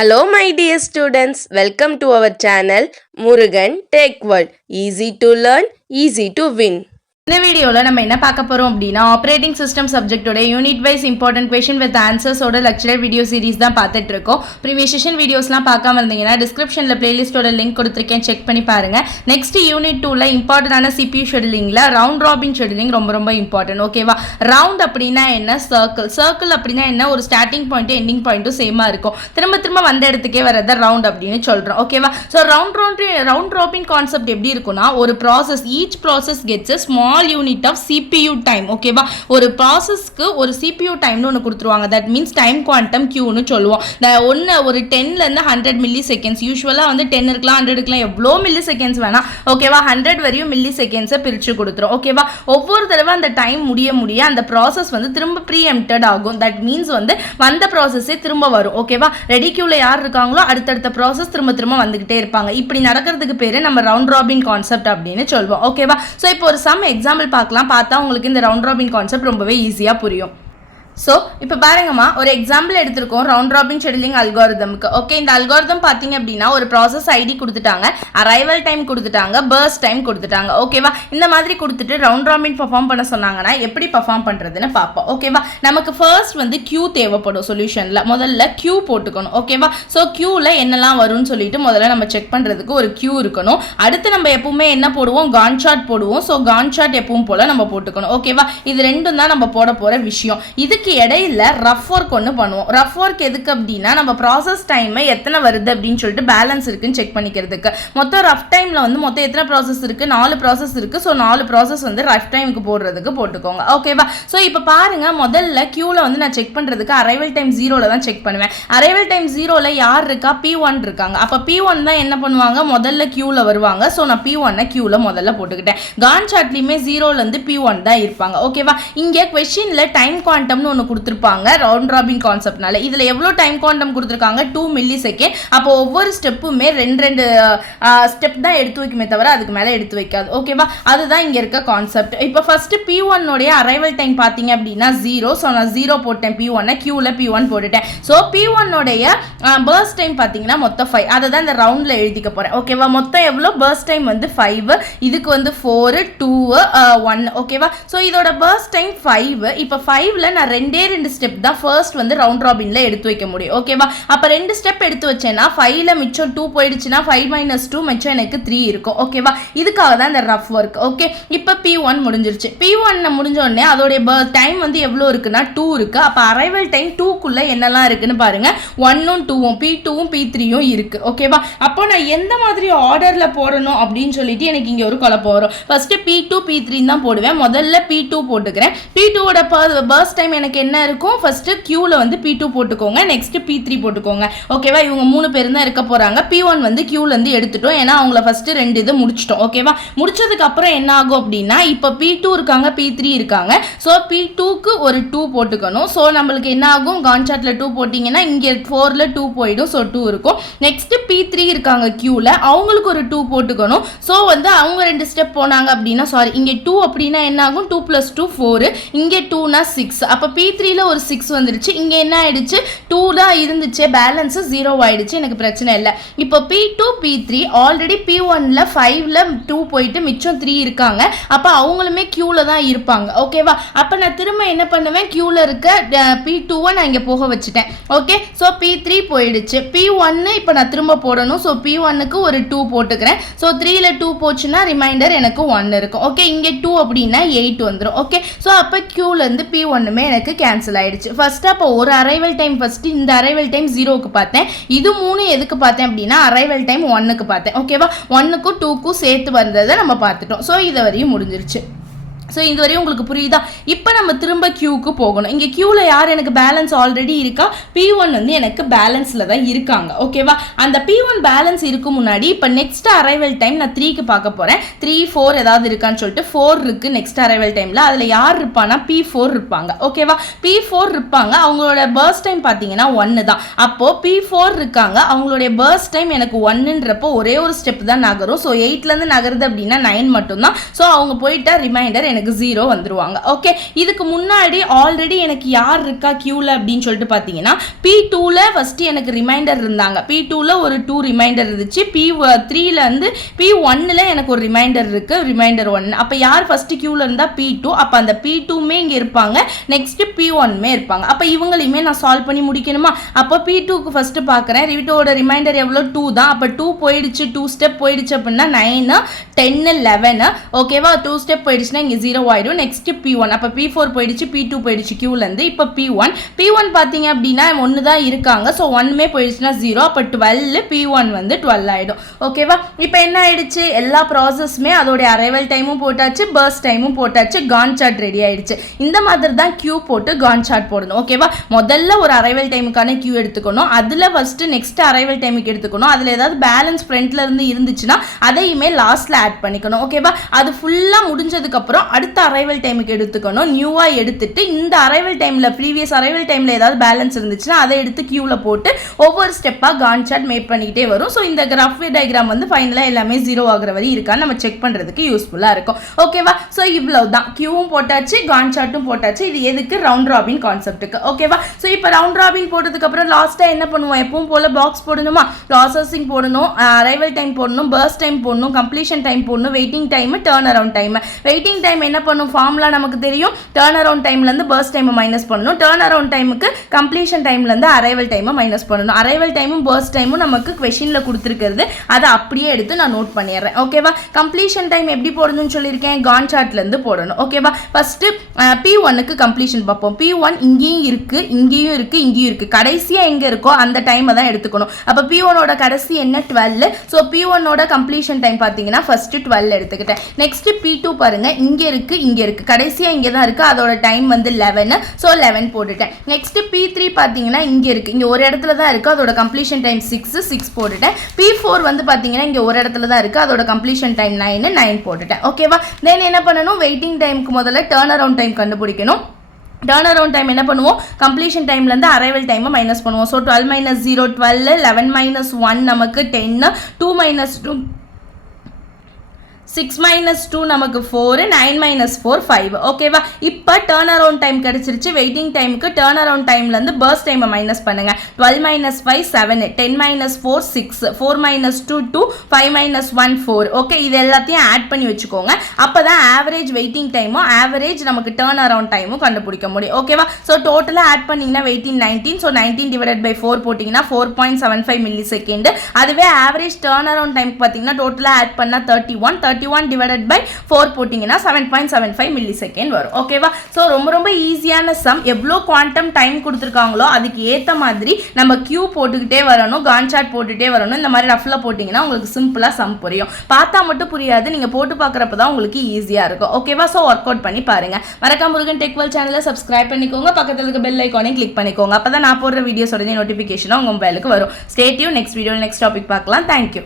Hello my dear students, welcome to our channel Murugan Tech World. Easy to learn, easy to win. இந்த வீடியோவில் நம்ம என்ன பார்க்க போகிறோம் அப்படின்னா ஆப்ரேட்டிங் சிஸ்டம் சப்ஜெக்டோட unit wise important question with ஆன்சர்ஸோட லெக்சரர் வீடியோ சீரிஸ் தான் பார்த்துட்டு இருக்கோம். ப்ரீவியஸ் செஷன் வீடியோஸ்லாம் பார்க்காம இருந்தீங்கன்னா டிஸ்கிரிப்ஷனில் பிளேலிஸ்ட்டோட லிங்க் கொடுத்துருக்கேன், செக் பண்ணி பாருங்கள். நெக்ஸ்ட் யூனிட் 2ல் இம்பார்ட்டண்டான CPU ஷெடியூலிங்கில் ரவுண்ட் ராபின் ஷெடியூலிங் ரொம்ப இம்பார்ட்டன்ட். ஓகேவா? ரவுண்ட் அப்படின்னா என்ன, சர்க்கிள் அப்படின்னா என்ன, ஒரு ஸ்டார்டிங் பாயிண்ட்டும் எண்டிங் பாயிண்ட்டும் சேமாக இருக்கும். திரும்ப வந்த இடத்துக்கே வரத ரவுண்ட் அப்படின்னு சொல்கிறோம். ஓகேவா? ஸோ ரவுண்ட் ராபின் கான்செப்ட் எப்படி இருக்குன்னா, ஒரு process, each process gets a small unit of CPU time. ஓகேவா? ஒரு ப்ராசஸ்க்கு ஒரு CPU டைம்னு ஒன்று கொடுத்துருவாங்க. தட் மீன்ஸ் டைம் குவாண்டம் Qன்னு சொல்லுவோம். ஒரு 10லேருந்து 100 மில்லி செகண்ட்ஸ், யூஸ்வலாக வந்து 10 இருக்கலாம், 100 இருக்கலாம், எவ்வளோ மில்லி செகண்ட்ஸ் வேணாம். ஓகேவா? 100 வரையும் மில்லி செகண்ட்ஸை பிரித்து கொடுத்துரும். ஓகேவா? ஒவ்வொரு தடவை அந்த டைம் முடிய அந்த ப்ராசஸ் வந்து திரும்ப ப்ரீஎம்ப்டட் ஆகும். தட் மீன்ஸ் வந்து வந்த ப்ராசஸே திரும்ப வரும். ஓகேவா? ரெடி கியூவில் யார் இருக்காங்களோ அடுத்தடுத்த ப்ராசஸ் திரும்ப வந்துகிட்டே இருப்பாங்க. இப்படி நடக்கிறதுக்கு பேர் நம்ம ரவுண்ட் ராபின் கான்செப்ட் அப்படின்னு சொல்லுவோம். ஓகேவா? ஸோ இப்போ ஒரு எக்ஸாம்பிள் பார்க்கலாம். பார்த்தா உங்களுக்கு இந்த ரவுண்ட் ராபின் கான்செப்ட் ரொம்பவே ஈஸியாக புரியும். ஸோ இப்போ பாருங்கம்மா, ஒரு எக்ஸாம்பிள் எடுத்திருக்கோம் ரவுண்ட் ராபின் ஷெடியூலிங் அல்காரிதம்க்கு. ஓகே, இந்த அல்காரிதம் பார்த்தீங்க அப்படின்னா ஒரு ப்ராசஸ் ஐடி கொடுத்துட்டாங்க, அரைவல் டைம் கொடுத்துட்டாங்க, பர்ஸ்ட் டைம் கொடுத்துட்டாங்க. ஓகேவா? இந்த மாதிரி கொடுத்துட்டு ரவுண்ட் ராபின் பர்ஃபார்ம் பண்ண சொன்னாங்கன்னா எப்படி பர்ஃபார்ம் பண்ணுறதுன்னு பார்ப்போம். ஓகேவா? நமக்கு ஃபர்ஸ்ட் வந்து கியூ தேவைப்படும் சொல்யூஷனில். முதல்ல கியூ போட்டுக்கணும். ஓகேவா? ஸோ கியூவில் என்னெல்லாம் வரும்னு சொல்லிட்டு முதல்ல நம்ம செக் பண்ணுறதுக்கு ஒரு கியூ இருக்கணும். அடுத்து நம்ம எப்பவுமே என்ன போடுவோம், கான் சார்ட் போடுவோம். ஸோ கான் சார்ட் எப்பவும் போல் நம்ம போட்டுக்கணும். ஓகேவா? இது ரெண்டும் தான் நம்ம போட போகிற விஷயம். இதுக்கு இடையில ரஃப் ஒர்க் ஒன்று பண்ணுவோம். ரஃப் ஒர்க் எதுக்கு அப்படின்னா, நம்ம ப்ராசஸ் டைம் எத்தனை வருது அப்படின்னு சொல்லிட்டு பேலன்ஸ் இருக்குன்னு செக் பண்ணிக்கிறதுக்கு. மொத்தம் ரஃப் டைம்ல வந்து மொத்தம் எத்தனை ப்ராசஸ் இருக்கு, 4 ப்ராசஸ் இருக்கு. ஸோ 4 ப்ராசஸ் வந்து ரஃப் டைமுக்கு போடுறதுக்கு போட்டுக்கோங்க. ஓகேவா? ஸோ இப்போ பாருங்க, முதல்ல கியூவில் வந்து நான் செக் பண்ணுறதுக்கு அரைவல் டைம் 0ல தான் செக் பண்ணுவேன். அரைவல் டைம் 0ல யார் இருக்கா, P1 இருக்காங்க. அப்போ P1 தான் என்ன பண்ணுவாங்க, முதல்ல கியூவில் வருவாங்க. ஸோ நான் P1 கியூவில் முதல்ல போட்டுக்கிட்டேன். கான் சார்ட்லையுமே 0லேருந்து P1 தான் இருப்பாங்க. ஓகேவா? இங்கே கொஸ்டின்ல டைம் குவாண்டம்னு ஒன்று கொடுத்துருப்பாங்க ரவுண்ட் ராபின் கான்செப்ட்னால. இதில் எவ்வளோ டைம் குவாண்டம் கொடுத்துருக்காங்க, 2 மில்லி செகண்ட். அப்போ ஒவ்வொரு ஸ்டெப்புமே ரெண்டு ஸ்டெப் தான் எடுத்து வைக்குமே தவிர அதுக்கு மேலே எடுத்து வைக்காது. ஓகேவா? அதுதான் இங்கே இருக்க கான்செப்ட். இப்போ ஃபர்ஸ்ட் P1 அரைவல் டைம் பார்த்தீங்க அப்படின்னா 0. ஸோ நான் 0 போட்டேன் P1, கியூவில் P1 போட்டுட்டேன். ஸோ P1 பர்ஸ்ட் டைம் பார்த்தீங்கன்னா மொத்தம் 5. அதை தான் இந்த ரவுண்டில் எழுதிக்க போகிறேன். ஓகேவா? மொத்தம் எவ்வளோ, பர்ஸ்ட் டைம் வந்து 5, இதுக்கு வந்து 4, 2, 1. ஓகேவா? ஸோ இதோட பர்ஸ்ட் டைம் 5. இப்போ 5ல் நான் ரெண்டு ஸ்டெப் தான் ஃபர்ஸ்ட் வந்து ரவுண்ட் ராபின்ல எடுத்து வைக்க முடியும். ஓகேவா? அப்ப 2 ஸ்டெப் எடுத்து வச்சேன்னா 5ல மிச்சம் 2 போயிடுச்சுன்னா 5 - 2 மிச்சம் எனக்கு 3 இருக்கும். ஓகேவா? இதுக்காக தான் இந்த ரஃப் ஒர்க். ஓகே, இப்போ P1 முடிஞ்சிருச்சு. P1 முடிஞ்ச உடனே அதோடைய டைம் வந்து எவ்வளோ இருக்குன்னா 2 இருக்கு. அப்ப அரைவல் டைம் 2க்குள்ள என்னெல்லாம் இருக்குன்னு பாருங்க, 1ம் 2ம் P2ம் P3யும் இருக்கு. ஓகேவா? அப்போ நான் எந்த மாதிரி ஆர்டர்ல போடணும் அப்படின்னு சொல்லிட்டு எனக்கு இங்க ஒரு குழப்பம் வரும். ஃபர்ஸ்ட் P2 P3 தான் போடுவேன். முதல்ல P2 போட்டுக்கிறேன். P2 பர்ஸ்ட் டைம் எனக்கு என்ன இருக்கும், ஃபர்ஸ்ட் கியூல வந்து P2 போட்டுக்கோங்க, நெக்ஸ்ட் P3 போட்டுக்கோங்க. ஓகேவா? இவங்க 3 பேர் தான் இருக்க போறாங்க. P1 வந்து கியூல இருந்து எடுத்துட்டோம், ஏன்னா அவங்கள ஃபர்ஸ்ட் 2 இது முடிச்சிட்டோம். ஓகேவா? முடிச்சதுக்கு அப்புறம் என்ன ஆகும் அப்படின்னா, இப்போ P2 இருக்காங்க, P3 இருக்காங்க. ஸோ P2க்கு ஒரு 2 போட்டுக்கணும். ஸோ நம்மளுக்கு என்ன ஆகும், கான் சார்ட்ல 2 போட்டிங்கன்னா இங்கே 4ல 2 போயிடும். ஸோ 2 இருக்கும். நெக்ஸ்ட் P3 இருக்காங்க கியூல, அவங்களுக்கு ஒரு 2 போட்டுக்கணும். ஸோ வந்து அவங்க 2 ஸ்டெப் போனாங்க அப்படின்னா, சாரி, இங்கே 2 அப்படின்னா என்ன ஆகும், 2 + 2 4, இங்கே 2னா 6. அப்போ P3ல ஒரு 6 வந்துருச்சு. இங்க என்ன ஆயிடுச்சு, 2 தான் இருந்துச்சு, பேலன்ஸ் 0 ஆயிடுச்சு. எனக்கு பிரச்சனை இல்லை. இப்போ P2 P3 ஆல்ரெடி P1ல 5ல 2 போயிட்டு மிச்சம் 3 இருக்காங்க. அப்போ அவங்களுமே கியூல தான் இருப்பாங்க. ஓகேவா? அப்போ நான் திரும்ப என்ன பண்ணுவேன், கியூல இருக்க P2 நான் இங்கே போக வச்சுட்டேன். ஓகே, ஸோ P3 போயிடுச்சு. P1 இப்போ நான் திரும்ப போடணும். ஸோ P1க்கு ஒரு 2 போட்டுக்கிறேன். ஸோ 3ல 2 போச்சுன்னா ரிமைண்டர் எனக்கு 1 இருக்கும். ஓகே, இங்கே 2 அப்படின்னா 8 வந்துடும். ஓகே, ஸோ அப்போ கியூல இருந்து P1மே எனக்கு கேன்சல் ஆயிடுச்சு. ஃபர்ஸ்ட் அப்போ ஒரு அரைவல் டைம் ஃபர்ஸ்ட் இந்த அரைவல் டைம் 0க்கு பார்த்தேன். இது 3 எதுக்கு பார்த்தேன் அப்படின்னா அரைவல் டைம் 1க்கு பார்த்தேன். ஓகேவா? 1க்கும் 2க்கும் சேர்த்து வந்ததை நம்ம பார்த்துட்டோம். ஸோ இது வரையும் முடிஞ்சிருச்சு. ஸோ இது வரையும் உங்களுக்கு புரியுதா? இப்போ நம்ம திரும்ப கியூக்கு போகணும். இங்கே கியூவில் யார் எனக்கு பேலன்ஸ் ஆல்ரெடி இருக்கா, P1 வந்து எனக்கு பேலன்ஸில் தான் இருக்காங்க. ஓகேவா? அந்த P1 பேலன்ஸ் இருக்கும் முன்னாடி இப்போ நெக்ஸ்ட் அரைவல் டைம் நான் 3க்கு பார்க்க போகிறேன். 3, 4 ஏதாவது இருக்கான்னு சொல்லிட்டு 4 இருக்குது நெக்ஸ்ட் அரைவல் டைமில். அதில் யார் இருப்பானா, P4 இருப்பாங்க. ஓகேவா? P4 இருப்பாங்க. அவங்களோட பர்ஸ்ட் டைம் பார்த்தீங்கன்னா 1 தான். அப்போது P4 இருக்காங்க, அவங்களுடைய பர்ஸ்ட் டைம் எனக்கு 1ன்றப்போ ஒரே ஒரு ஸ்டெப் தான் நகரும். ஸோ 8லேருந்து நகருது அப்படின்னா 9 மட்டும்தான். ஸோ அவங்க போயிட்டா ரிமைண்டர் எனக்கு 0 வந்துருவாங்க. ஓகே, இதுக்கு முன்னாடி ஆல்ரெடி எனக்கு யார் இருக்கா கியூல அப்படின்னு சொல்லிட்டு பார்த்தீங்கன்னா P2ல ஃபர்ஸ்ட் எனக்கு ரிமைண்டர் இருந்தாங்க. P2ல ஒரு 2 ரிமைண்டர் இருந்துச்சு. P3ல இருந்து P1ல எனக்கு ஒரு ரிமைண்டர் இருக்கு, ரிமைண்டர் 1. அப்போ யார் ஃபர்ஸ்ட் கியூல இருந்தா P2, அப்போ அந்த P2மே இங்கே இருப்பாங்க, நெக்ஸ்ட் P1மே இருப்பாங்க. அப்போ இவங்களையுமே நான் சால்வ் பண்ணி முடிக்கணுமா? அப்போ P2க்கு ஃபர்ஸ்ட் பார்க்குறேன். P2ஓட ரிமைண்டர் எவ்வளோ? 2 தான். அப்போ 2 போயிடுச்சு, 2 ஸ்டெப் போயிடுச்சு அப்படின்னா 9, 10, 11. ஓகேவா? 2 ஸ்டெப் போயிடுச்சுன்னா இங்கே 0 ஆயிடும். நெக்ஸ்ட் P1, அப்போ P4 போயிடுச்சு, P2 போயிடுச்சு கியூலேருந்து. இப்போ P1 பார்த்தீங்க அப்படின்னா 1 தான் இருக்காங்க. ஸோ 1மே போயிடுச்சுன்னா 0. அப்போ 12, P1 வந்து 12 ஆகிடும். ஓகேவா? இப்போ என்ன ஆயிடுச்சு? எல்லா ப்ராசஸுமே அதோடைய அரைவல் டைமும் போட்டாச்சு, பர்ஸ்ட் டைமும் போட்டாச்சு, கான் சார்ட் ரெடி ஆயிடுச்சு. இந்த மாதிரி தான் கியூ போட்டு கான் சார்ட் போடணும். ஓகேவா? முதல்ல ஒரு அரைவல் டைமுக்கான கியூ எடுத்துக்கணும். அதில் ஃபர்ஸ்ட் நெக்ஸ்ட் அரைவல் டைமுக்கு எடுத்துக்கணும். அதில் ஏதாவது பேலன்ஸ் ஃப்ரண்ட்ல இருந்து இருந்துச்சுன்னா அதையுமே லாஸ்ட்ல ஆட் பண்ணிக்கணும். ஓகேவா? அது ஃபுல்லாக முடிஞ்சதுக்கப்புறம் அடுத்த அரைவல் டைமுக்கு எடுத்துக்கணும். நியூவாக எடுத்துட்டு இந்த அரைவல் டைமில் ப்ரீவியஸ் அரைவல் டைமில் ஏதாவது பேலன்ஸ் இருந்துச்சுன்னா அதை எடுத்து கியூவில் போட்டு ஒவ்வொரு ஸ்டெப்பாக கான் சார்ட் மேக் பண்ணிக்கிட்டே வரும். ஸோ இந்த கிராஃப் டயக்ராம் வந்து ஃபைனலாக எல்லாமே 0 ஆகிற வரை இருக்கான்னு நம்ம செக் பண்ணுறதுக்கு யூஸ்ஃபுல்லாக இருக்கும். ஓகேவா? ஸோ இவ்வளோ தான். கியூவும் போட்டாச்சு, கான் சார்ட்டும் போட்டாச்சு. இது எதுக்கு? ரவுண்ட் ராபின் கான்செப்ட்டுக்கு. ஓகேவா? ஸோ இப்போ ரவுண்ட் ராபின் போட்டதுக்கப்புறம் லாஸ்ட்டாக என்ன பண்ணுவோம்? எப்பவும் போல் பாக்ஸ் போடணுமா? ப்ராசஸிங் போடணும், அரைவல் டைம் போடணும், பர்ஸ்ட் டைம் போடணும், கம்ப்ளீஷன் டைம் போடணும், waiting time, turn around time. Waiting time என்ன பண்ணும்? ஃபார்முலா நமக்கு தெரியும். டர்ன் அரவுண்ட் டைம்லேருந்து பர்ஸ்ட் டைமை மைனஸ் பண்ணணும். டர்ன் அரவுண்ட் டைமுக்கு கம்ப்ளீஷன் டைம்லேருந்து அரைவல் டைமை மைனஸ் பண்ணணும். அரைவல் டைமும் பர்ஸ்ட் டைமும் நமக்கு கொஷினில் கொடுத்துருக்கிறது, அதை அப்படியே எடுத்து நான் நோட் பண்ணிடுறேன். ஓகேவா? கம்ப்ளீஷன் டைம் எப்படி போடணும்னு சொல்லியிருக்கேன், கான் சார்ட்லேருந்து போடணும். ஓகேவா? ஃபர்ஸ்ட் P1க்கு கம்ப்ளீஷன் பார்ப்போம். P1 இங்கேயும் இருக்கு, இங்கேயும் இருக்கு, இங்கேயும் இருக்கு. கடைசியாக எங்கே இருக்கோ அந்த டைமை தான் எடுத்துக்கணும். அப்போ P1ஓட கடைசி என்ன? 12. ஸோ P1ஓட கம்ப்ளீஷன் டைம் பார்த்தீங்கன்னா ஃபர்ஸ்ட் 12 எடுத்துக்கிட்டேன். நெக்ஸ்ட் P2 பாருங்க, இங்கே இருக்கு, இங்கே இருக்கு, கடைசியாக இங்கே தான் இருக்கு, அதோட டைம் வந்து 11. ஸோ 11 போட்டுட்டேன். நெக்ஸ்ட் P3 பார்த்தீங்கன்னா இங்கே இருக்கு, இங்கே ஒரு இடத்துல தான் இருக்கு, அதோட கம்ப்ளீஷன் டைம் 6 போட்டுட்டேன். P4 வந்து பார்த்தீங்கன்னா இங்கே ஒரு இடத்துல தான் இருக்கு, அதோட கம்ப்ளீஷன் டைம் 9 போட்டுட்டேன். ஓகேவா? தென் என்ன பண்ணணும்? வெயிட்டிங் டைமுக்கு முதல்ல டர்ன் அரவுண்ட் டைம் கண்டுபிடிக்கணும். டர்ன் அரவுண்ட் டைம் என்ன பண்ணுவோம்? கம்ப்ளீஷன் டைம்லேருந்து அரைவல் டைமை மைனஸ் பண்ணுவோம். ஸோ 12 - 0 12, 11 - 1 நமக்கு 10, 2 - 2 6 - 2 நமக்கு 4, 9 - 4 5. ஓகேவா? இப்போ டர்ன் அரவுண்ட் டைம் கிடைச்சிருச்சு. வெயிட்டிங் டைமுக்கு டர்ன் அரவுண்ட் டைம்லேருந்து பர்ஸ்ட் டைமை மைனஸ் பண்ணுங்க. 12 - 5 7, 10 - 4 6, 4 - 2 2, 5 - 1 4. ஓகே, இது எல்லாத்தையும் ஆட் பண்ணி வச்சுக்கோங்க. அப்போ தான் ஆவரேஜ் வெயிட்டிங் டைமும் ஆவரேஜ் நமக்கு டர்ன் அரவுண்ட் டைமும் கண்டுபிடிக்க முடியும். ஓகேவா? ஸோ டோட்டலாக ஆட் பண்ணிங்கன்னா வெயிட்டிங் 19. ஸோ 19 / 4 போட்டிங்கன்னா 4.75 மில்லி செகண்ட். அதுவே ஆவரேஜ் டர்ன் அரவுண்ட் டைம் பார்த்தீங்கன்னா டோட்டலாக ஆட் பண்ணால் 31 / 4 போட்டிங்கன்னா 7.75 மில்லி செகண்ட் வரும். ஓகேவா? ஸோ ரொம்ப ரொம்ப ஈஸியான சம். எவ்வளோ குவாண்டம் டைம் கொடுத்துருக்காங்களோ அதுக்கு ஏற்ற மாதிரி நம்ம கியூ போட்டுக்கிட்டே வரணும், கான் சார்ட் போட்டுகிட்டே வரணும். இந்த மாதிரி ரஃபில் போட்டிங்கன்னா உங்களுக்கு சிம்பிளாக சம் புரியும். பார்த்தா மட்டும் புரியாது, நீங்கள் போட்டு பார்க்குறப்ப தான் உங்களுக்கு ஈஸியாக இருக்கும். ஓகேவா? ஸோ ஒர்க் அவுட் பண்ணி பாருங்கள். மறக்காம முருகன் டெக் வேர்ல்ட் சேனலை சப்ஸ்கிரைப் பண்ணிக்கோங்க, பக்கத்தில் இருக்க பெல் ஐக்கானையும் கிளிக் பண்ணிக்கோங்க. அப்போ தான் நான் போடுற வீடியோஸோட நோட்டிஃபிகேஷனாக உங்கள் மொபைலுக்கு வரும். Stay tune. Next video next topic பார்க்கலாம். தேங்க்யூ.